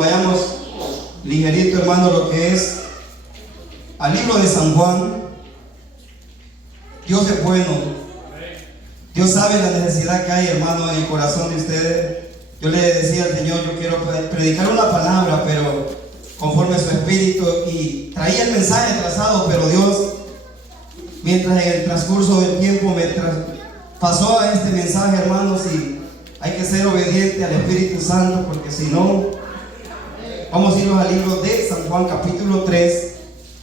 Vayamos ligerito, hermano, lo que es al libro de San Juan. Dios es bueno. Dios sabe la necesidad que hay, hermano, en el corazón de ustedes. Yo le decía al Señor, yo quiero predicar una palabra, pero conforme a su espíritu, y traía el mensaje trazado, pero Dios, mientras en el transcurso del tiempo me pasó a este mensaje, hermanos, y hay que ser obediente al Espíritu Santo, porque si no, vamos a irnos al libro de San Juan, capítulo 3,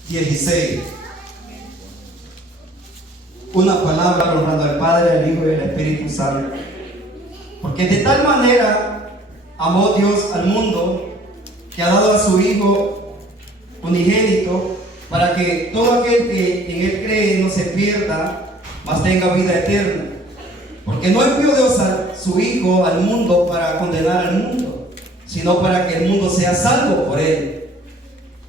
16. Una palabra honrando al Padre, al Hijo y al Espíritu Santo. Porque de tal manera amó Dios al mundo, que ha dado a su Hijo unigénito, para que todo aquel que en Él cree no se pierda, mas tenga vida eterna. Porque no envió Dios a su Hijo al mundo para condenar al mundo, sino para que el mundo sea salvo por Él.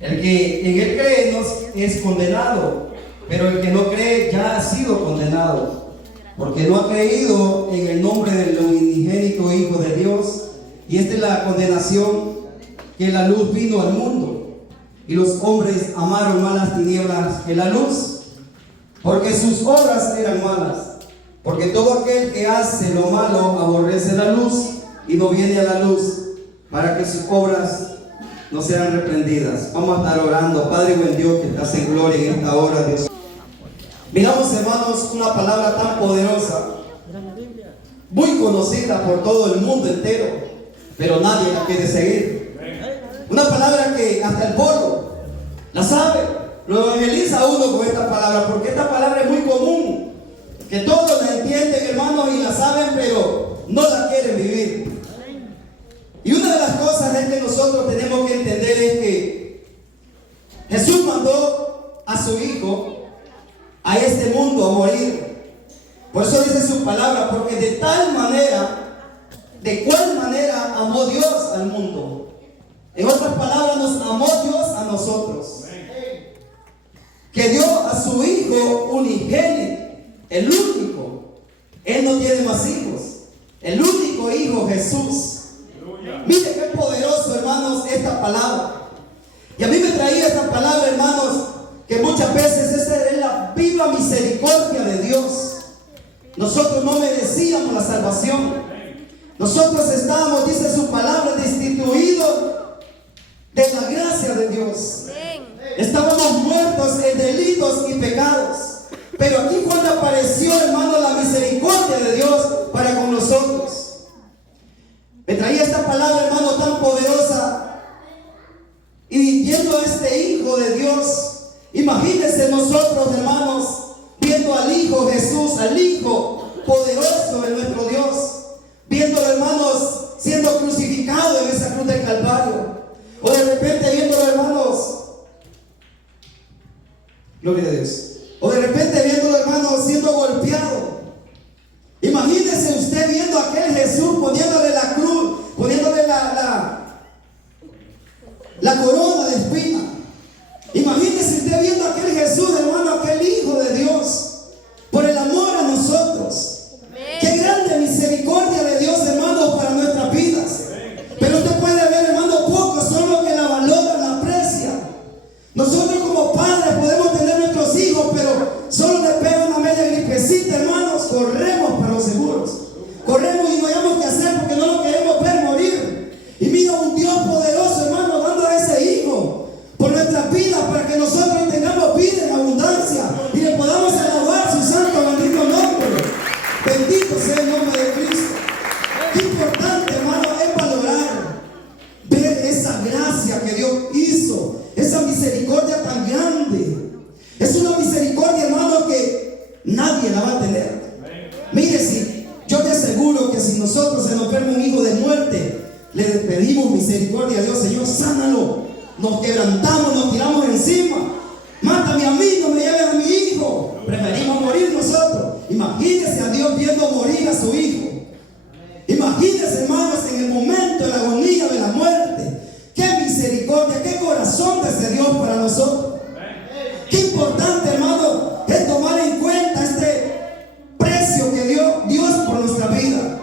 El que en Él cree no es condenado, pero el que no cree ya ha sido condenado, porque no ha creído en el nombre del unigénito Hijo de Dios. Y esta es la condenación, que la luz vino al mundo, y los hombres amaron más las tinieblas que la luz, porque sus obras eran malas. Porque todo aquel que hace lo malo aborrece la luz y no viene a la luz, para que sus obras no sean reprendidas. Vamos a estar orando. Padre buen Dios, que estás en gloria en esta hora, Dios. Miramos, hermanos, una palabra tan poderosa, muy conocida por todo el mundo entero, pero nadie la quiere seguir. Una palabra que hasta el polvo la sabe, lo evangeliza uno con esta palabra, porque esta palabra es muy común, que todos la entienden, hermanos, y la saben, pero no la quieren vivir. Y una de las cosas es que nosotros tenemos que entender es que Jesús mandó a su Hijo a este mundo a morir. Por eso dice su palabra, porque de tal manera, de cuál manera amó Dios al mundo. En otras palabras, nos amó Dios a nosotros, que dio a su Hijo unigénito, el único. Él no tiene más hijos, el único Hijo, Jesús. Mire qué poderoso, hermanos, esta palabra. Y a mí me traía esta palabra, hermanos, que muchas veces esa es la viva misericordia de Dios. Nosotros no merecíamos la salvación. Nosotros estábamos, dice su palabra, destituidos de la gracia de Dios. Estábamos muertos en delitos y pecados. Pero aquí cuando apareció, hermano, la misericordia de Dios para con nosotros. Me traía esta palabra, hermano, tan poderosa. Y viendo a este Hijo de Dios, imagínense nosotros, hermanos, viendo al Hijo Jesús, al Hijo poderoso de nuestro Dios, viéndolo, hermanos, siendo crucificado en esa cruz del Calvario. O de repente viéndolo, hermanos, gloria a Dios. O de repente viéndolo, hermanos, siendo golpeado. Imagínese usted viendo a aquel Jesús poniéndole la cruz, poniéndole la corona de espina. Imagínese usted viendo a aquel Jesús, hermano, aquel Hijo de Dios, por el amor a nosotros. Qué grande misericordia de Dios, hermanos, para nuestras vidas. Pero usted puede ver, hermano, pocos son los que la valoran, la aprecian. Nosotros como padres podemos tener nuestros hijos, pero solo le pega una media gripecita, hermanos, corremos para los seguros. Corremos y no hayamos que hacer porque no lo queremos ver morir. Y mira un Dios poderoso, hermano, dando a ese Hijo por nuestras vidas, para que nosotros tengamos vida en abundancia y le podamos alabar su santo bendito nombre. Bendito sea el nombre de Cristo. Qué importante, hermano, es valorar, ver esa gracia que Dios hizo, esa misericordia tan grande. Es una misericordia, hermano, que nadie la va a tener. Mire, si yo te aseguro que si nosotros se nos enferma un hijo de muerte, le pedimos misericordia a Dios. Señor, sánalo. Nos quebrantamos, nos tiramos encima. Mátame a mí, no me lleves a mi hijo. Preferimos morir nosotros. Imagínese a Dios viendo morir a su Hijo. Imagínese, hermanos, en el momento de la agonía de la muerte. Qué misericordia, qué corazón de ese Dios para nosotros. Qué importante, hermano, es tomar en cuenta este precio que dio Dios por nuestra vida.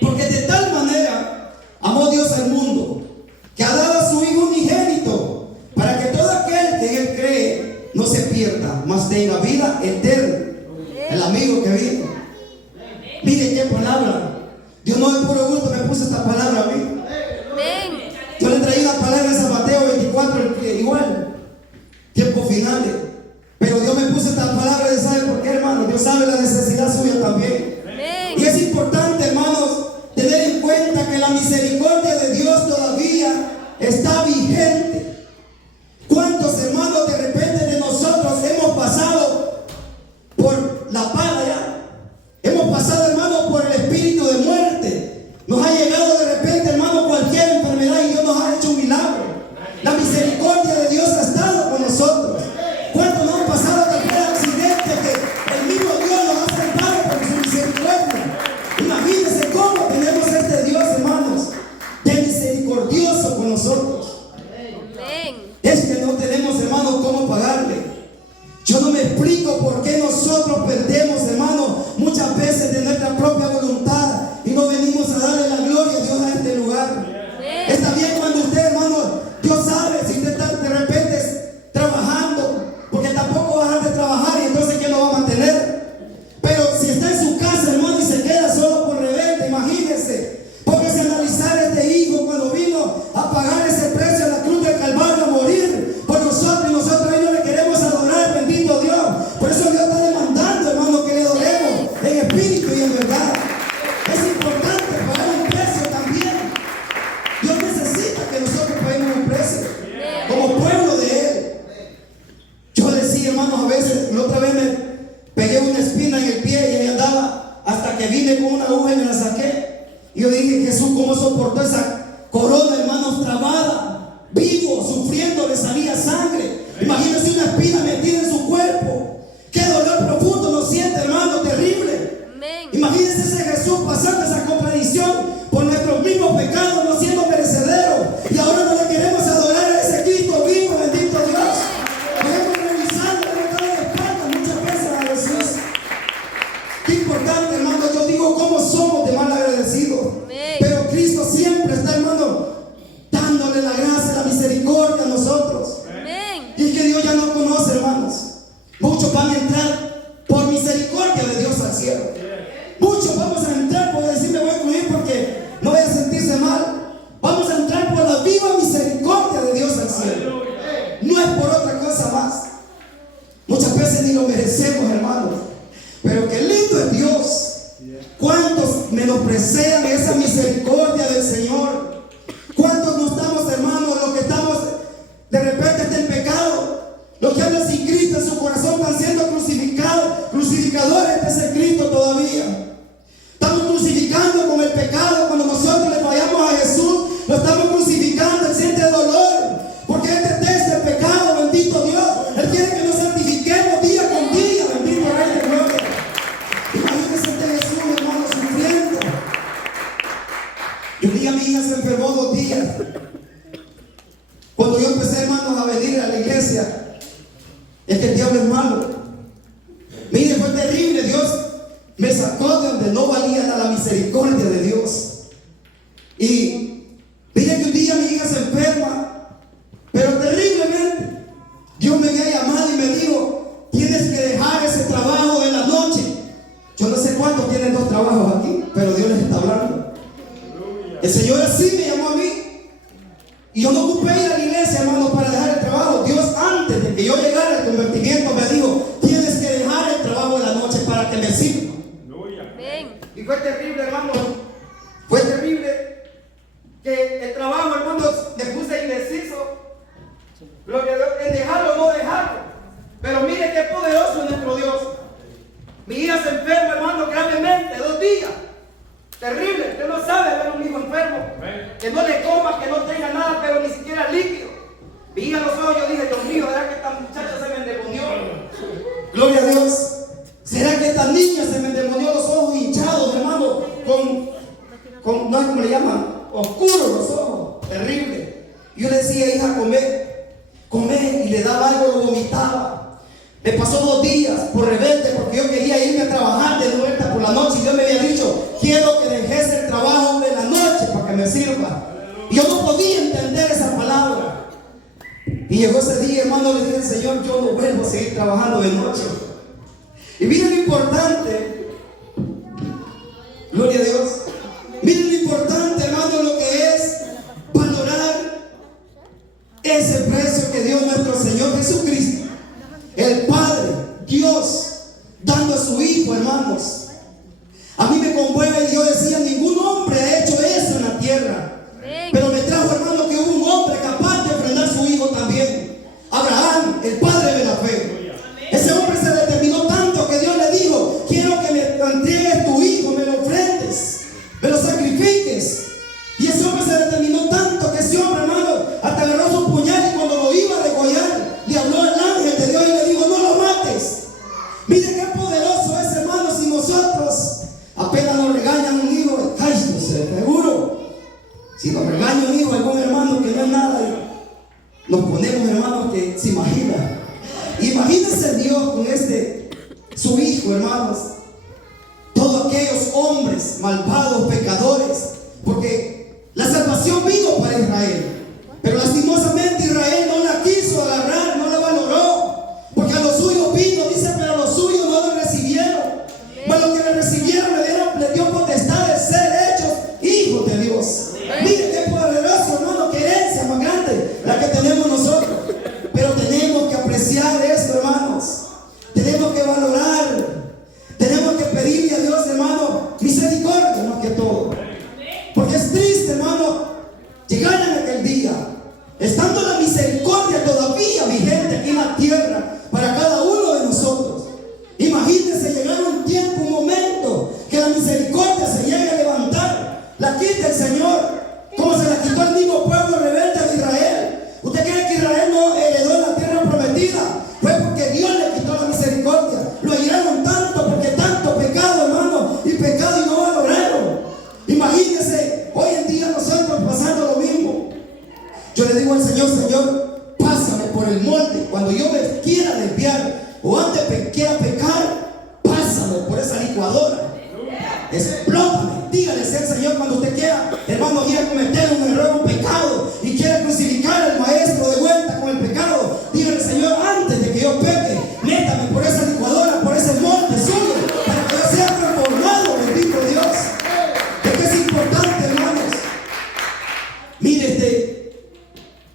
Porque de tal manera amó Dios al mundo, que ha mas tenga vida eterna. El amigo que vino. Mire qué palabra. Dios no de puro gusto me puso esta palabra a mí. Yo le traí una palabra en San Mateo 24, igual, tiempos finales. Pero Dios me puso esta palabra y ¿sabe por qué, hermano? Dios sabe la necesidad suya también. Y es importante, hermanos, tener en cuenta que la misericordia de Dios todavía está vigente. ¿Cuántos hermanos de repente de nosotros hemos pasado por la paga? Hemos pasado, hermano, por el espíritu de muerte. Nos ha llegado de repente, hermano, cualquier enfermedad y Dios nos ha hecho un milagro. La misericordia de Dios ha estado con nosotros. ¿Cuántos no han pasado por el accidente que el mismo Dios nos ha salvado por su misericordia? Imagínense cómo tenemos este Dios, hermanos, de misericordioso con nosotros. Es que no tenemos, hermanos, cómo pagarle. Yo no me explico por qué nosotros perdemos, hermano, muchas veces de nuestra propia voluntad y no venimos a darle la gloria a Dios a este lugar. Está bien cuando usted, hermano, Dios sabe si usted está de repente trabajando, porque tampoco va a dejar de trabajar y entonces ¿quién lo va a mantener? Pero si está en su casa, hermano, y se queda solo por rebelde, imagínese. Póngase a analizar a este hijo cuando vino a pagar ese precio en la cruz del Calvario, a morir por nosotros, y nosotros hoy no le queremos adorar, bendito Dios. Por eso Dios está demandando, hermano, que le adoremos en espíritu y en verdad. Es importante pagar un precio también. Dios necesita que nosotros paguemos un precio como pueblo de Él. Yo decía, hermanos, a veces, la otra vez me pegué una espina en el pie y ahí andaba hasta que vine con una aguja y me la saqué. Y yo dije, Jesús, ¿cómo soportó esa corona, hermanos, trabada? Vivo, sufriendo, le salía sangre. Imagínense una espina metida en su cuerpo. Qué dolor profundo lo siente, hermano, terrible. Imagínense ese Jesús pasando esa contradicción por nuestros mismos pecados, no siendo merecederos. Y ahora no le queremos adorar a ese Cristo vivo, bendito Dios. Podemos revisar, hemos dado la espalda muchas veces a Jesús. Qué importante, hermano, yo digo cómo somos de mal agradecidos. Pero Cristo siempre está, hermano, dándole la gracia, la misericordia a nosotros. Y es que Dios ya no conoce, hermanos. Muchos van a entrar por misericordia de Dios al cielo. Muchos vamos a entrar por decir, me voy a incluir porque no voy a sentirse mal. Vamos a entrar por la viva misericordia de Dios al cielo. No es por otra cosa más. Muchas veces ni lo merecemos, hermanos. Pero qué lindo es Dios. ¿Cuántos menosprecian esa misericordia del Señor? ¿Cuántos no estamos, hermanos, los que estamos de repente está en pecado? Los que andan sin Cristo en su corazón están siendo crucificados, crucificadores de ese Cristo todavía. Estamos crucificando con el pecado. Cuando nosotros le fallamos a Jesús, lo estamos crucificando. Él siente dolor porque Él detesta el pecado, bendito Dios. Él quiere que nos santifiquemos día con día, bendito Rey de Gloria. Imagínense este Jesús, hermano, sufriendo. Y un día mi hija se enfermó 2 días. Cuando yo empecé, hermanos, a venir a la iglesia, es que el diablo es malo. Mire, fue terrible. Dios me sacó de donde no valía la misericordia de Dios. Y mire que un día mi hija se enferma, pero terriblemente. Dios me había llamado y me dijo, tienes que dejar ese trabajo de la noche. Yo no sé cuántos tienen 2 trabajos aquí, pero Dios les está hablando. El Señor así me llamó a mí. Y yo no ocupé ir a la iglesia, hermano, para dejar el trabajo. Dios, antes de que yo llegara al convertimiento, me dijo, tienes que dejar el trabajo de la noche para que me sirva. Y fue terrible, hermano. Fue terrible que el trabajo, hermano, me puse indeciso. Gloria a Dios, en dejarlo o no dejarlo. Pero mire qué poderoso es nuestro Dios. Mi hija se enferma, hermano, gravemente, 2 días. Terrible, usted no sabe ver a un hijo enfermo. Que no le coma, que no tenga nada, pero ni siquiera líquido. Mi hija los ojos, yo dije, Dios mío, ¿será que esta muchacha se me endemonió? Gloria a Dios. ¿Será que esta niña se me endemonió los ojos hinchados, hermano? No es como le llaman, oscuros los ojos, terrible. Yo le decía, hija, come, y le daba algo, lo vomitaba. Me pasó 2 días por rebelde, porque yo quería irme a trabajar de vuelta por la noche, y Dios me había dicho, quiero que dejes el trabajo de la noche para que me sirva. Y yo no podía entender esa palabra. Y llegó ese día, hermano, le dije al Señor, yo no vuelvo a seguir trabajando de noche. Y miren lo importante, gloria a Dios. Miren lo importante, hermano, lo que es valorar ese precio que dio nuestro Señor Jesucristo, el Padre, Dios, dando a su Hijo, hermanos. A mí me conmueve y yo decía, ningún hombre ha hecho eso en la tierra. Pero me trajo, hermano, que hubo un hombre capaz de ofrendar a su Hijo también. Abraham, el padre de la fe. Ese hombre se determinó tanto que Dios le dijo, quiero que me entregues tu Hijo, me lo ofrendes, me lo sacrifiques. Y ese hombre se determinó tanto que ese hombre, hermano, hasta agarró su puñal y cuando lo iba a degollar, le habló al ángel de Dios y le dijo, no lo mates. Mire qué poderoso es, hermano, si nosotros apenas nos regañan un hijo, ay, no sé, seguro. Si nos regaña un hijo, algún hermano que no es nada, nos ponemos, hermanos, que se imagina. Imagínense Dios con su Hijo, hermanos. Todos aquellos hombres malvados, pecadores, porque la salvación vino para Israel, pero lastimosamente Israel no la quiso agarrar, no la valoró, porque a los suyos vino, dice, pero a los suyos no lo recibieron. Pero los que le recibieron le dio potestad de ser hechos hijos de Dios. Mire qué poderoso, hermano, qué herencia más grande la que tenemos nosotros. Pero tenemos que apreciar esto, hermanos. Tenemos que valorar. Tenemos que pedirle a Dios, hermano, misericordia más que todo. Porque es triste, hermano, llegar en aquel día, estando la misericordia todavía vigente aquí en la tierra para cada uno de nosotros. Imagínense llegar un tiempo, un momento, que la misericordia se llegue a levantar, la quita el Señor, como se la quitó al mismo pueblo rebelde de Israel. ¿Usted cree que Israel no heredó la tierra prometida? Fue porque Dios le quitó la misericordia. Lo airaron tanto, porque tanto pecado, hermano, y pecado y no valoraron. Imagínense, hoy en día nosotros pasando lo mismo. Yo le digo al Señor, Señor, pásame por el molde. Cuando yo me quiera desviar o antes quiera pecar, pásame por esa licuadora. Explótame. Dígale al Señor cuando usted quiera, hermano, quiera cometer un error, un pecado y quiera crucificar al maestro de vuelta con el pecado. Dígale, Señor, antes de que yo peque, métame por esa licuadora, por ese molde suyo, para que yo sea transformado, bendito Dios. Es que es importante, hermanos. Mire,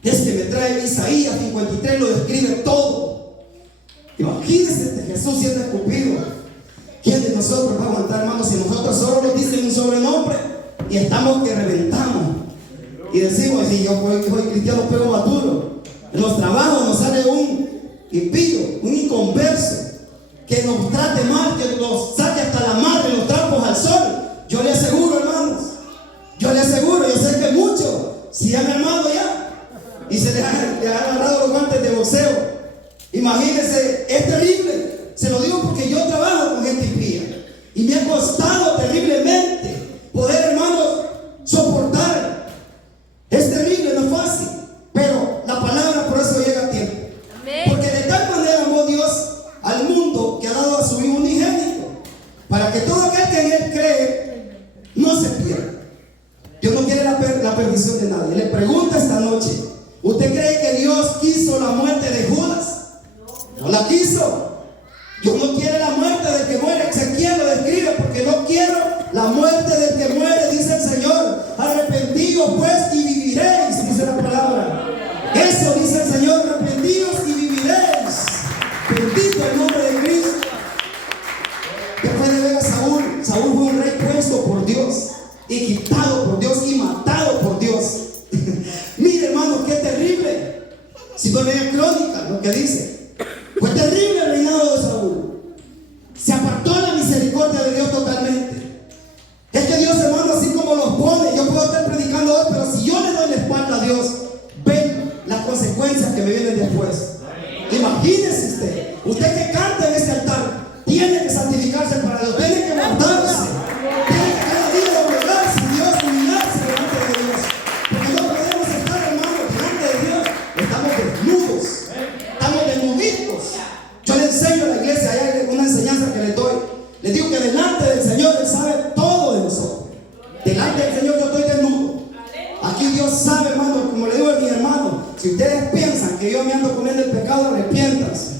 este me trae Isaías 53, lo describe todo. Imagínense Jesús siendo escupido. ¿Quién de nosotros va a aguantar, hermanos, si nosotros solo nos dicen un sobrenombre y estamos que reventamos? Y decimos, si yo soy cristiano, pero maduro. En los trabajos nos sale un impío, un inconverso, que nos trate mal, que nos saque hasta la madre los trapos al sol. Yo le aseguro, hermanos, yo le aseguro, yo sé que muchos, si han armado ya y se les ha agarrado los guantes de boxeo, imagínense, es terrible. Se lo digo porque yo trabajo con gente impía y me ha costado terriblemente poder, hermanos, soportar. Es terrible, no es fácil, pero la palabra por eso llega a tiempo. Porque de tal manera amó Dios al mundo que ha dado a su Hijo unigénito, para que todo aquel que en Él cree no se pierda. Dios no quiere la perdición de nadie. Le pregunto esta noche, ¿usted cree que Dios quiso la muerte de Judas? No la quiso. Dios no quiere la muerte del que muere. Ezequiel lo describe, porque no quiero la muerte del que muere, dice el Señor. Arrepentidos pues y viviréis, dice la palabra. Eso dice el Señor, arrepentidos y viviréis. Bendito el nombre de Cristo. Después de ver a Saúl, Saúl fue un rey puesto por Dios y quitado por Dios y matado por Dios. Mire, hermano, qué terrible. Si no leen Crónicas, lo que dice, fue terrible el reinado de Saúl. Se apartó la misericordia de Dios totalmente. Es que Dios, hermano, así como los pone, yo puedo estar predicando hoy, pero si yo le doy la espalda a Dios, ven las consecuencias que me vienen después. Imagínese usted que canta en este altar, tiene que santificarse para Dios, tiene que guardarse, tiene que cada día doblegarse a Dios, humillarse delante de Dios, porque no podemos estar, hermano, delante de Dios. Estamos desnudos, estamos desnuditos. Yo le enseño a la iglesia, hay una enseñanza que le doy. Le digo que delante del Señor Él sabe todo de nosotros. Delante del Señor yo estoy desnudo. Aquí Dios sabe, hermano, como le digo a mi hermano, si ustedes piensan que que yo me ando comiendo el pecado, arrepiéntanse.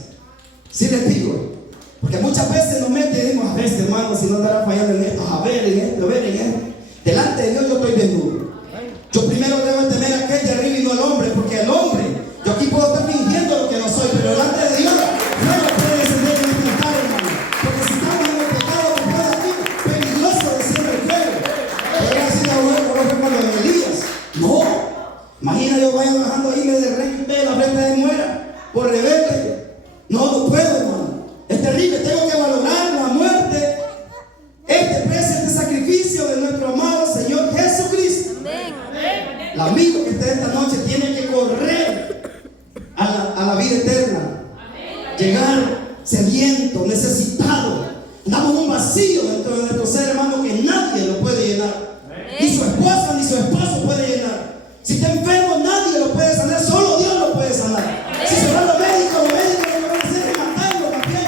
Sí les digo. Porque muchas veces nos meten y decimos, a veces hermano, si no andará fallando en esto, a ver en esto, a ver en esto. Delante de Dios yo estoy desnudo. Yo primero debo temer a aquel de arriba y no al hombre, porque el hombre, yo aquí puedo estar fingiendo lo que no soy, pero delante de Dios no lo puede descender en este altar, hermano. Porque si estamos en el pecado, que puede aquí, peligroso desciende el fuego. Podría decir a los hermanos de Elías. No. Imagina yo vaya bajando ahí, me derrempe la frente de muera por rebelde. No, no puedo, hermano. Es terrible, tengo que valorar la muerte, este precio, este sacrificio de nuestro amado Señor Jesucristo. El amigo que está esta noche tiene que correr a la vida eterna. Llegar sediento, necesitado. Damos un vacío dentro de nuestro ser, hermano, que nadie lo puede llenar. Ni su esposa ni su esposo puede llenar. Si está enfermo, nadie lo puede sanar, solo Dios lo puede sanar. Si se van los médicos lo que van a hacer es matarlo también.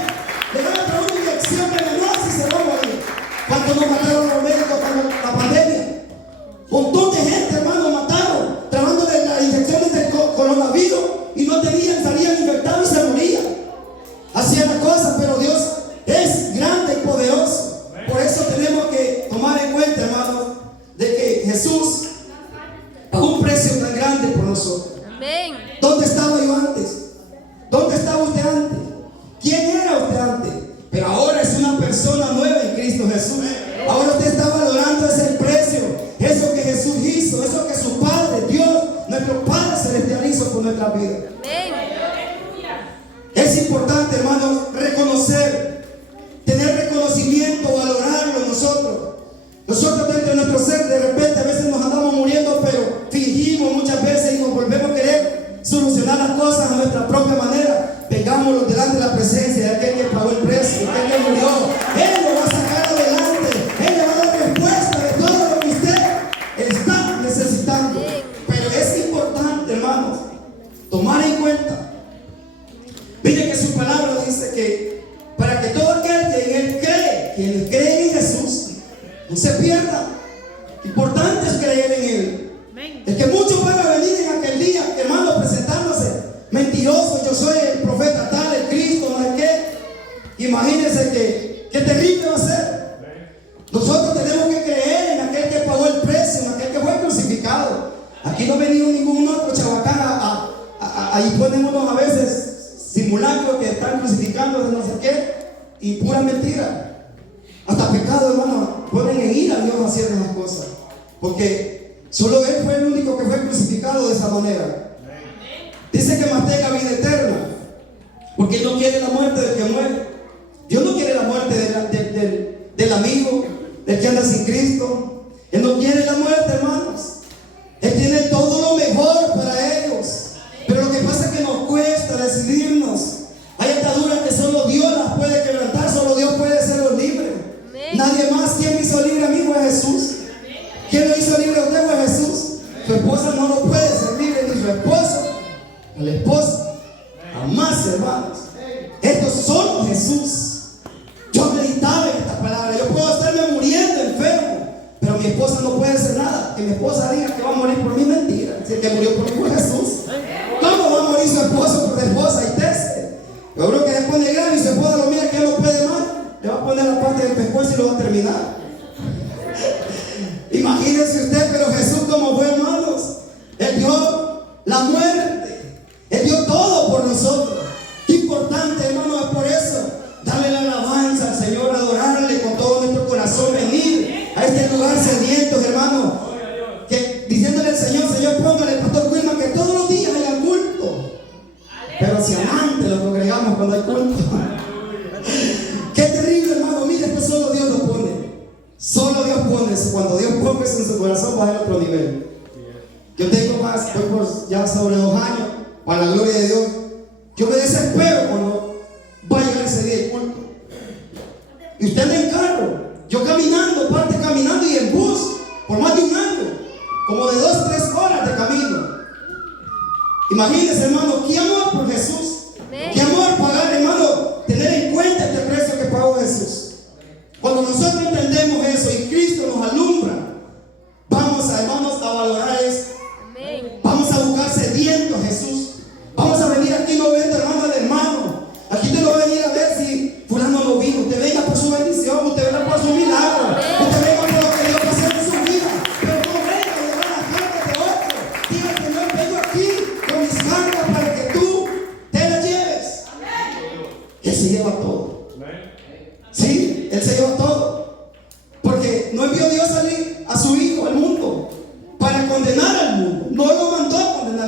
Le van a traer una inyección venenosa y se va a morir. ¿Cuántos nos mataron los médicos con la pandemia? Un montón de gente, hermano, mataron, tragándole la inyección del coronavirus y no tenían, salían infectados y se morían. Hacían las cosas, pero Dios es grande y poderoso. Por eso tenemos que tomar en cuenta, hermanos, de que Jesús pagó un precio tan grande por nosotros. ¿Dónde estaba yo antes? ¿Dónde estaba usted antes? ¿Quién era usted antes? Pero ahora es una persona nueva en Cristo Jesús. Ahora usted está valorando ese precio, eso que Jesús hizo, eso que su Padre, Dios, nuestro Padre celestial hizo por nuestra vida. Es importante, hermanos, reconocer, tener reconocimiento, valorarlo nosotros. Nosotros dentro de nuestro ser, de repente a veces nos andamos muriendo, pero fingimos muchas veces y nos volvemos a querer solucionar las cosas a nuestra propia manera. Vengámonos delante de la presencia de aquel que pagó el precio, de aquel que murió. Él lo va a sacar adelante. Él le va a dar respuesta de todo lo que usted está necesitando. Pero es importante, hermanos, tomar en cuenta. Mire que su palabra dice que para que todo aquel que en él cree, quien cree en Jesús, no se pierda. Importante es creer en él. Es que muchos van a venir en aquel día, hermanos, presentándose mentirosos. Yo soy el profeta tal, el Cristo, no sé qué. Imagínense qué terrible va a ser. Nosotros tenemos que creer en aquel que pagó el precio, en aquel que fue crucificado. Aquí no ha venido ningún otro chabacán ahí ponen unos a veces simulacros que están crucificando de no sé qué y pura mentira. Hasta pecado, hermano, ponen en ira a Dios haciendo las cosas. Porque solo Él fue el único que fue crucificado de esa manera. Dice que más tenga vida eterna. Porque Él no quiere la muerte del que muere. Dios no quiere la muerte del amigo, del que anda sin Cristo. Él no quiere la muerte, hermanos. Él tiene todo lo mejor para ellos. Pero lo que pasa es que nos cuesta decidirnos. Hay ataduras que solo Dios las puede quebrantar, solo Dios puede hacerlos libres. Nadie más. ¿Quién me hizo libre a mí? Fue Jesús. ¿Quién lo hizo libre a usted? Fue Jesús. Su esposa no lo puede ser libre, ni su esposo, el esposo. Jamás, hermanos. Esto es solo Jesús. Yo meditaba en esta palabra. Yo puedo estarme muriendo enfermo, pero mi esposa no puede hacer nada. Que mi esposa diga que va a morir por mí, mentira. Si el que murió por mí fue Jesús. ¿Cómo va a morir su esposo por su esposa? Y teste. Yo creo que se pone grave y su esposa lo mira que él no puede más. Le va a poner la parte del pescuezo y lo va a terminar. Imagínense usted, pero Jesús como fue, hermanos. Él dio la muerte. Él dio todo por nosotros. Qué importante, hermanos, es por eso. Darle la alabanza al Señor, adorarle con todo nuestro corazón, venir a este lugar sedientos, hermanos. Que diciéndole al Señor, Señor, póngale, pastor Wilman, que todos los días haya culto. Pero si amante lo congregamos cuando hay culto. Qué terrible, hermano. Mire, esto solo Dios lo pone. Solo Dios pone eso. Cuando Dios ponga eso en su corazón, va a otro nivel. Yo tengo más, voy por ya sobre 2 años, para la gloria de Dios. Yo me desespero cuando va a llegar ese día de culto. Y usted en carro, yo caminando, parte caminando y en bus, por más de 1 año, como de 2, 3 horas de camino. Imagínense, hermano, qué amor por Jesús. Qué amor pagar, hermano, tener en cuenta este precio que pagó Jesús. Cuando nosotros entendemos eso y Cristo nos alumbra, vamos a, hermanos, a valorar esto. Vamos a buscar sediento a Jesús. Vamos a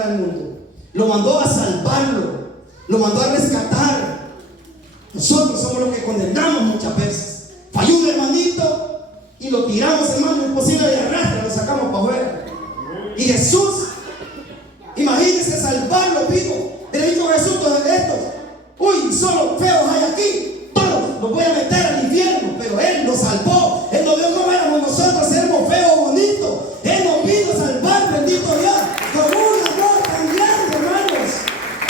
al mundo, lo mandó a salvarlo, lo mandó a rescatar. Nosotros somos los que condenamos muchas veces. Falló un hermanito y lo tiramos, hermano, imposible de arrastre, lo sacamos para afuera. Y Jesús, imagínense salvarlo, vino. Le dijo Jesús, todos estos, uy, solo feos hay aquí, todos los voy a meter al infierno. Pero Él nos salvó. Él nos vio como éramos nosotros, éramos feos, bonitos. Él nos vino a salvar, bendito Dios, con un amor tan grande, hermanos,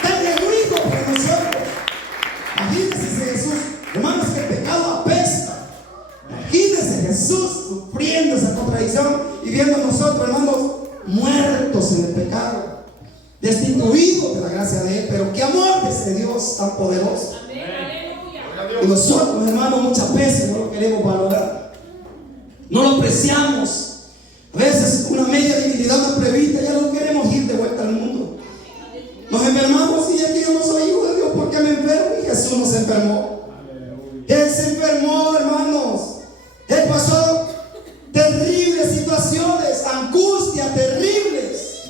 tan genuino por nosotros. Imagínense Jesús, hermanos, que el pecado apesta. Imagínense Jesús sufriendo esa contradicción y viendo a nosotros, hermanos, muertos en el pecado, destituidos de la gracia de Él. Pero qué amor de ese Dios tan poderoso. Y nosotros, hermanos, muchas veces no lo queremos valorar, no lo apreciamos. A veces una media divinidad nos prevista, ya no queremos ir de vuelta al mundo. Nos enfermamos y es que yo no soy hijo de Dios, ¿por qué me enfermo? Y Jesús nos enfermó. Él se enfermó, hermanos. Él pasó terribles situaciones, angustias terribles.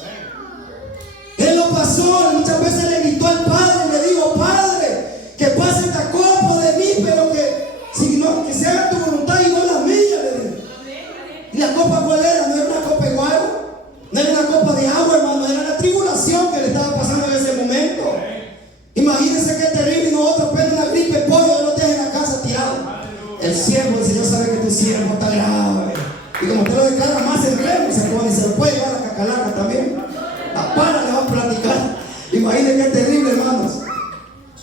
Él lo pasó, muchas veces le gritó al Padre y le dijo: Padre, que pase esta copa de mí, pero que se haga tu voluntad y no la mía, le dijo. ¿Y la copa cuál era? No era una copa igual, no era una copa de agua, hermano, era la tribulación que le estaba pasando en ese momento. Imagínense qué terrible. Y nosotros, pero una gripe, pollo, no te dejes en la casa tirado. El siervo del Señor sabe que tu siervo está grave. Y como usted lo declara, más enfermo se pone, se lo puede llevar a Cacalaca también. La pana le va a platicar. Imagínense qué terrible, hermanos.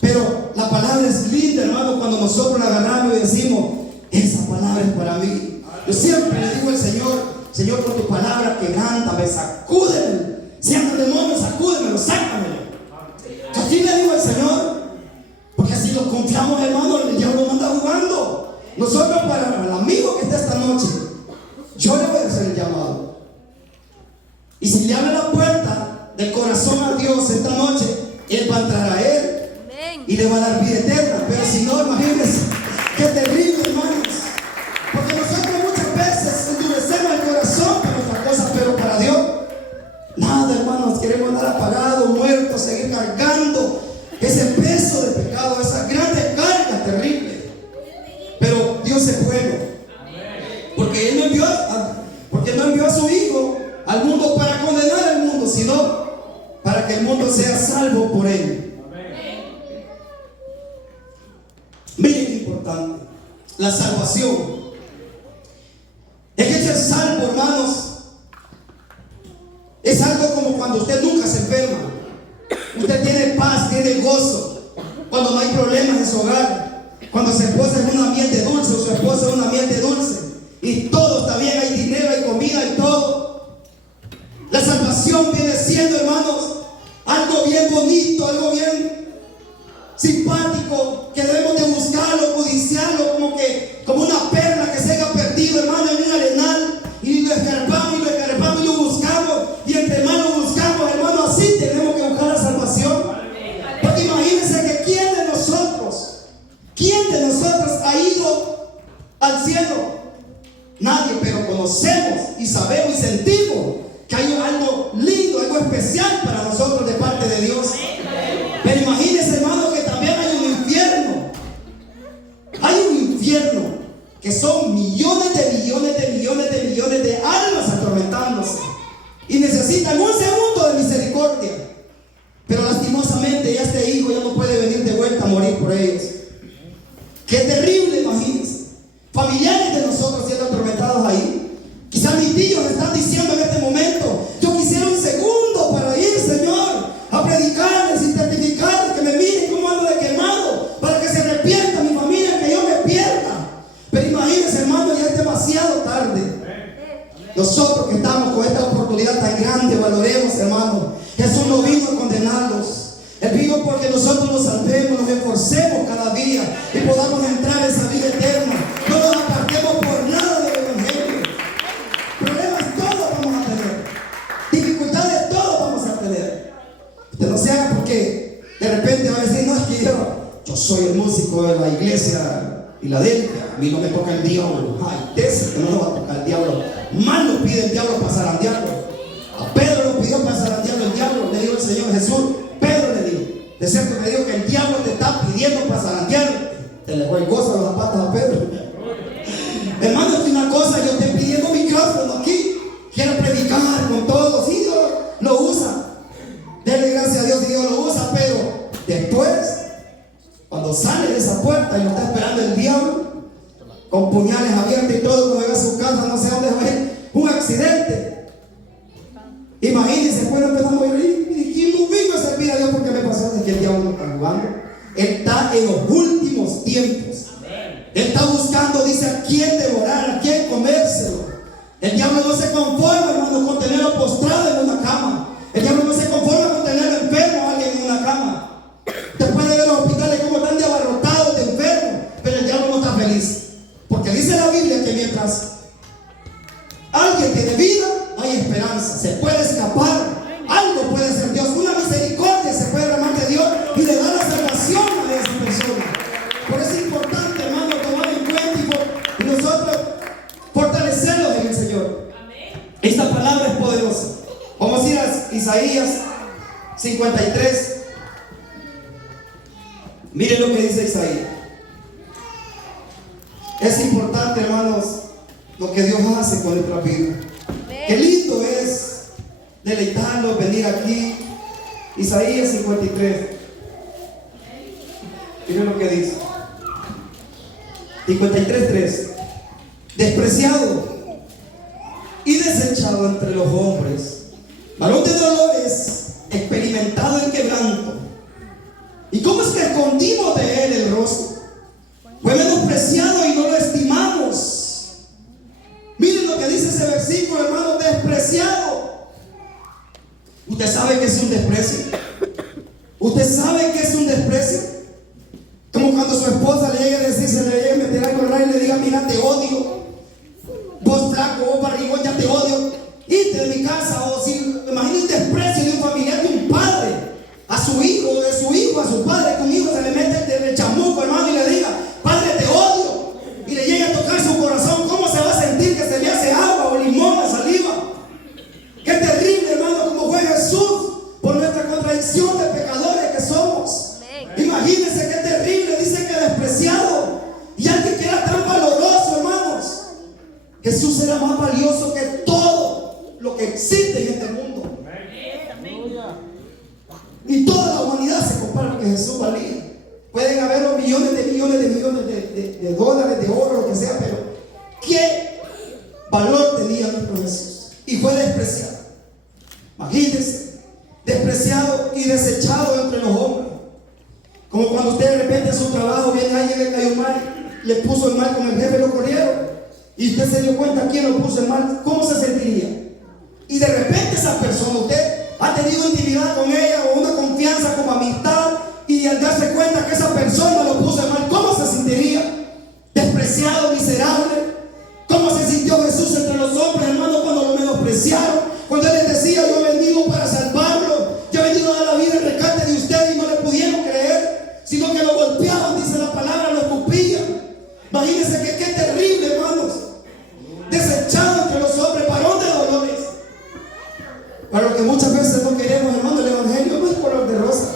Pero la palabra es linda, hermano, cuando nosotros la agarramos y decimos: esa palabra es para mí. Yo siempre le digo al Señor: Señor, con tu palabra quebrántame, sacúdeme. Si anda demonio, sacúdemelo, sácamelo. Así le digo al Señor, porque así lo confiamos, hermano. El diablo no anda jugando. Nosotros, para el amigo que está esta noche, yo le voy a hacer el llamado. Y si le abre la puerta del corazón a Dios esta noche, Él va a entrar a Él y le va a dar vida eterna. Pero si no, imagínense qué terrible, hermanos. Porque nosotros muchas veces endurecemos el corazón para otras cosas, pero para Dios nada, hermanos. Queremos andar apagados, muertos, seguir cargando ese peso de pecado, esa grande carga terrible. Pero Dios es bueno, porque Él no envió a su Hijo al mundo para condenar al mundo, sino para que el mundo sea salvo por Él. Miren qué importante, la salvación. Es que ser salvo, hermanos, es algo como cuando usted nunca se enferma. Usted tiene paz, tiene gozo cuando no hay problemas en su hogar. Cuando su esposa es un ambiente dulce, o su esposa es un ambiente dulce, y todo está bien, hay dinero, hay comida y todo. La salvación viene siendo, hermanos, algo bien bonito, algo bien simpático, que debemos de buscarlo, codiciarlo, como una perla que se haya perdido, hermano, en un arenal, y lo escarbamos y lo buscamos, y entre más lo buscamos, hermano, así tenemos que buscar la salvación. Porque imagínense que ¿quién de nosotros ha ido al cielo? Nadie, pero conocemos y sabemos y sentimos que hay algo lindo, algo especial para nosotros de parte de Dios. Pero imagínense, hermano, que también hay un infierno. Hay un infierno que son millones de almas atormentándose y necesitan un segundo de misericordia. Pero lastimosamente ya este hijo ya no puede venir de vuelta a morir por ellos. Qué terrible, imagínense. Familiares de nosotros siendo atormentados ahí. Quizás mis tíos me están diciendo en este momento: yo quisiera un segundo para ir, Señor, a predicarles y testificarles, que me miren cómo ando de quemado, para que se arrepienta mi familia, que yo me pierda. Pero imagínense, hermano, ya es demasiado tarde. Nosotros que estamos con esta oportunidad tan grande, valoremos, hermano. Jesús no vino a condenarlos. Él vino porque nosotros nos salvemos, nos esforcemos cada día y podamos entrar en esa vida eterna. No nos apartemos por nada del Evangelio. Problemas todos vamos a tener, dificultades todos vamos a tener. Usted no se haga porque de repente va a decir: no, es que yo soy el músico de la iglesia Filadelfia, a mí no me toca el diablo. Ay, ese que no nos va a tocar el diablo. Más nos pide el diablo para zarandearlo. A Pedro lo pidió para zarandearlo el diablo. Le dijo el Señor Jesús. Pedro le dijo, de cierto me dijo que el diablo te está pidiendo para zarandear. Te le fue el gozo a los zapatos a Pedro. Hermano, es una cosa, yo estoy pidiendo micrófono aquí. Quiero predicar con todos. Sí, Dios lo usa. Denle gracias a Dios y Dios lo usa, pero después, cuando sale de esa puerta y lo está esperando el diablo, con puñales abiertos y todo, cuando llega a su casa, no sé dónde va a ir, un accidente. Imagínense, bueno, empezamos a ir y ¿quién no vino a servir a Dios? Porque me pasó de que el diablo no está jugando. Él está en los últimos tiempos. Él está buscando, dice, a quién devorar, a quién comérselo. El diablo no se conforma, hermano, con tenerlo postrado en una cama. El diablo no se conforma con tenerlo enfermo a alguien en una cama. Usted puede ver los hospitales como están de abarrotados de enfermos, pero el diablo no está feliz. Porque dice la Biblia que mientras alguien tiene vida, hay esperanza. Se puede escapar. Algo puede ser Dios. Una misericordia se puede derramar de Dios y le da la salvación a esa persona. Por eso es importante, hermano, tomar en cuenta y nosotros fortalecerlos en el Señor. Esta palabra es poderosa. Vamos a ir a Isaías 53. Miren lo que dice Isaías. Es importante, hermanos, lo que Dios hace con nuestra vida. Qué lindo es deleitarnos, venir aquí. Isaías 53. Miren lo que dice. 53:3. Despreciado y desechado entre los hombres, varón de dolores, experimentado en quebranto. ¿Y cómo es que escondimos de él el rostro? Fue menospreciado y no lo estimamos. Miren lo que dice ese versículo, hermano, despreciado. ¿Usted sabe qué es un desprecio? ¿Usted sabe qué es un desprecio? Como cuando su esposa le llega a decir, se le llega a meter algo al y le diga, mira, te odio. Vos flaco, vos barrigón, ya te odio. Irte de mi casa. O si, imagina el desprecio de un familiar, de un padre a su hijo, de su hijo a su padre. Que un hijo se le mete el chamuco, hermano, y le diga, padre, te odio. Y le llega a tocar su corazón. ¿Cómo se va a sentir que se le hace agua o limón a saliva? Qué terrible, hermano, como fue Jesús por nuestra contradicción de pecadores que somos. Imagínense qué terrible. Dice que despreciado. Y alguien que era tan valoroso, hermanos. Jesús era más valioso que todo lo que existe en este mundo. Y toda la humanidad se compara a lo que Jesús valía. Pueden haber los millones de dólares, de oro, lo que sea, pero ¿qué valor tenía nuestro Jesús? Y fue despreciado. Imagínense, despreciado y desechado entre los hombres. Como cuando usted de repente en su trabajo viene alguien le cayó mal, le puso el mal con el jefe, lo corrieron. Y usted se dio cuenta quién lo puso el mal, ¿cómo se sentiría? Y de repente esa persona, usted ha tenido intimidad con ella o una confianza como amistad, y al darse cuenta que esa persona lo puso el mal, ¿cómo se sentiría? Despreciado, miserable. ¿Cómo se sintió Jesús entre los hombres, hermano, cuando lo menospreciaron? Cuando Él les decía, yo he venido para salvarlo, yo he venido a dar la vida en rescate de ustedes, y no le pudieron creer, sino que lo golpeaban, dice la palabra, lo escupían. Imagínense que qué terrible, hermanos. Desechado entre los hombres, varón de dolores. Para lo que muchas veces no queremos, hermano, el evangelio no es color de rosa.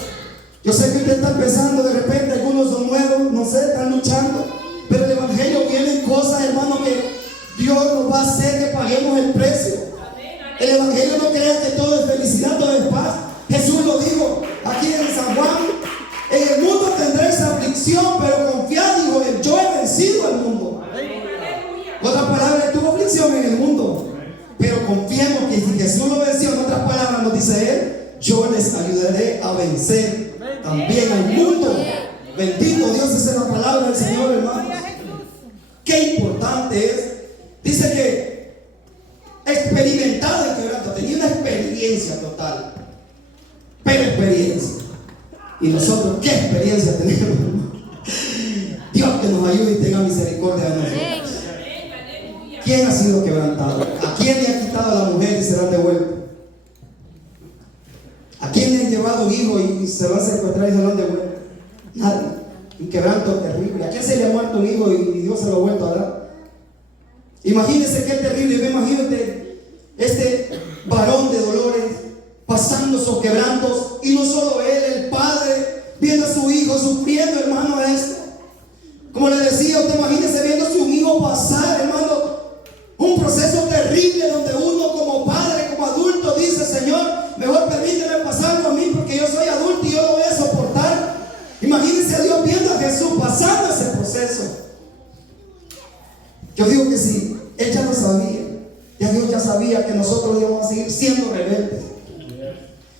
Yo sé que usted está pensando de repente, algunos son nuevos, no sé, están luchando, pero el evangelio viene en cosas, hermano, que Dios nos va a hacer que paguemos el precio. El evangelio no crea que todo es felicidad, todo es paz. Jesús lo dijo aquí en San Juan: en el mundo tendréis aflicción, pero confiad, dijo él, yo he vencido al mundo. Otra palabra, tuvo aflicción en el mundo, pero confiemos que si Jesús lo venció, en otras palabras nos dice él, yo les ayudaré a vencer también al mundo. Bendito Dios, esa es la palabra del Señor, hermanos. Qué importante es. Dice que experimentado en quebranto, tenía una experiencia total, pero experiencia. Y nosotros, ¿qué experiencia tenemos? Dios que nos ayude y tenga misericordia de nosotros. ¿Quién ha sido quebrantado? ¿A quién le ha quitado a la mujer y se la han devuelto? ¿A quién le han llevado hijos y se lo han secuestrado y se lo han devuelto? Nadie. Un quebranto terrible. ¿A quién se le ha muerto un hijo y Dios se lo ha vuelto a dar? Imagínense qué terrible. Me imagino este varón de dolores pasando sus quebrantos, hermanos, y no solo él, el padre, viendo a su hijo sufriendo, hermano, esto. Como le decía, usted imagínese viendo a su hijo pasar, hermano, un proceso terrible donde uno como padre, como adulto, dice: Señor, mejor permíteme pasarlo a mí porque yo soy adulto y yo lo voy a soportar. Imagínense a Dios viendo a Jesús pasando ese proceso. Yo digo que sí, Él ya lo sabía. Ya Dios ya sabía que nosotros íbamos a seguir siendo rebeldes.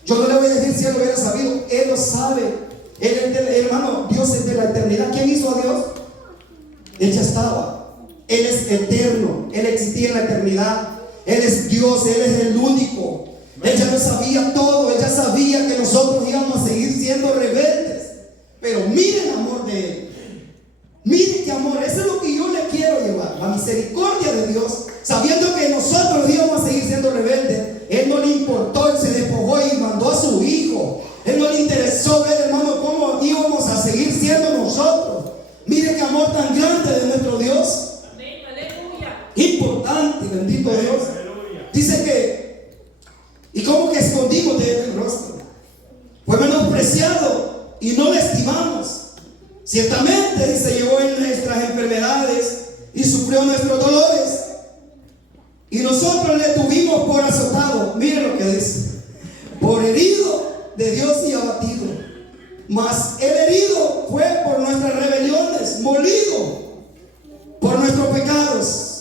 Yo no le voy a decir si Él lo hubiera sabido. Él lo sabe. Hermano, Dios es de la eternidad. ¿Quién hizo a Dios? Él ya estaba. Él es eterno, Él existía en la eternidad. Él es Dios, Él es el único. Él ya lo sabía todo, Él ya sabía que nosotros íbamos a seguir siendo rebeldes. Pero miren el amor de Él. Miren qué amor, eso es lo que yo le quiero llevar. La misericordia de Dios, sabiendo que nosotros íbamos a seguir siendo rebeldes. Él no le importó, Él se despojó y mandó a su hijo. Él no le interesó ver, hermano, cómo íbamos a seguir siendo nosotros. Miren qué amor tan grande de nuestro Dios. Importante, bendito Dios. Dice que, y como que escondimos de él el rostro. Fue menospreciado y no le estimamos. Ciertamente, dice, llevó en nuestras enfermedades y sufrió nuestros dolores. Y nosotros le tuvimos por azotado. Miren lo que dice: por herido de Dios y abatido. Mas el herido fue por nuestras rebeliones, molido por nuestros pecados.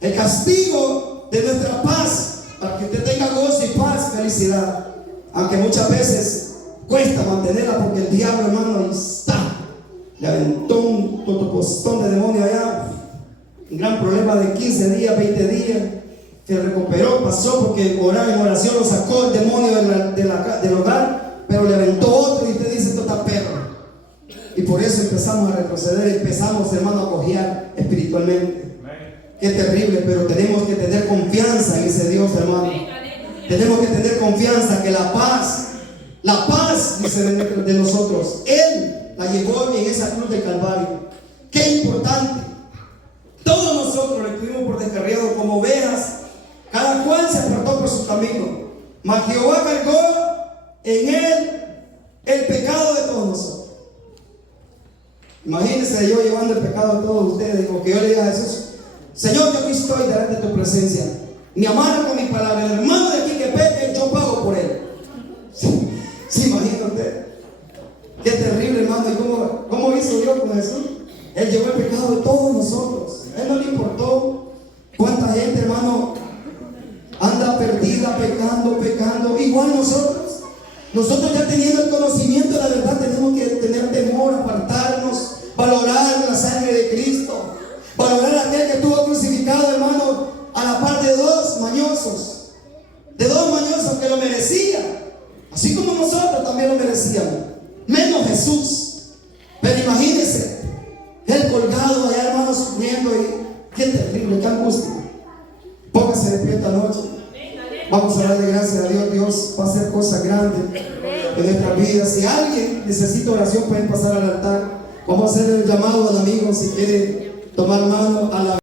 El castigo de nuestra paz, para que usted tenga gozo y paz, felicidad. Aunque muchas veces cuesta mantenerla, porque el diablo, hermano, ahí está. Le aventó un totopostón de demonio allá. Un gran problema de 15 días, 20 días. Se recuperó, pasó, porque orar en oración lo sacó el demonio del hogar. Pero le aventó otro y usted dice: esto está perro. Y por eso empezamos a retroceder, empezamos, hermano, a cojear espiritualmente. Qué terrible, pero tenemos que tener confianza en ese Dios, hermano. Tenemos que tener confianza que la paz, dice, de nosotros, Él la llevó en esa cruz del Calvario. Qué importante. Todos nosotros le tuvimos por descarriado como ovejas, cada cual se apartó por su camino. Mas Jehová cargó en Él el pecado de todos nosotros. Imagínense yo llevando el pecado de todos ustedes, o que yo le diga a Jesús: Señor, yo aquí estoy delante de tu presencia. Me amaron con mis palabras. El hermano de aquí que peque, yo pago por él. Sí, imagínate usted. Qué terrible, hermano. ¿Y cómo hizo Dios con Jesús? Él llevó el pecado de todos nosotros. Él no le importó cuánta gente, hermano, anda perdida, pecando. Igual nosotros. Nosotros, ya teniendo el conocimiento de la verdad, tenemos que tener temor, apartarnos, valorar la sangre de Cristo. Valorar a aquel que estuvo crucificado, hermano, a la par de dos mañosos que lo merecían, así como nosotros también lo merecíamos, menos Jesús. Pero imagínense, Él colgado allá, hermano, sufriendo. Y qué terrible, qué angustia. Póngase de pie esta noche. Vamos a darle gracias a Dios. Dios va a hacer cosas grandes en nuestras vidas. Si alguien necesita oración, pueden pasar al altar. Vamos a hacer el llamado al amigo, si quiere tomar mano a la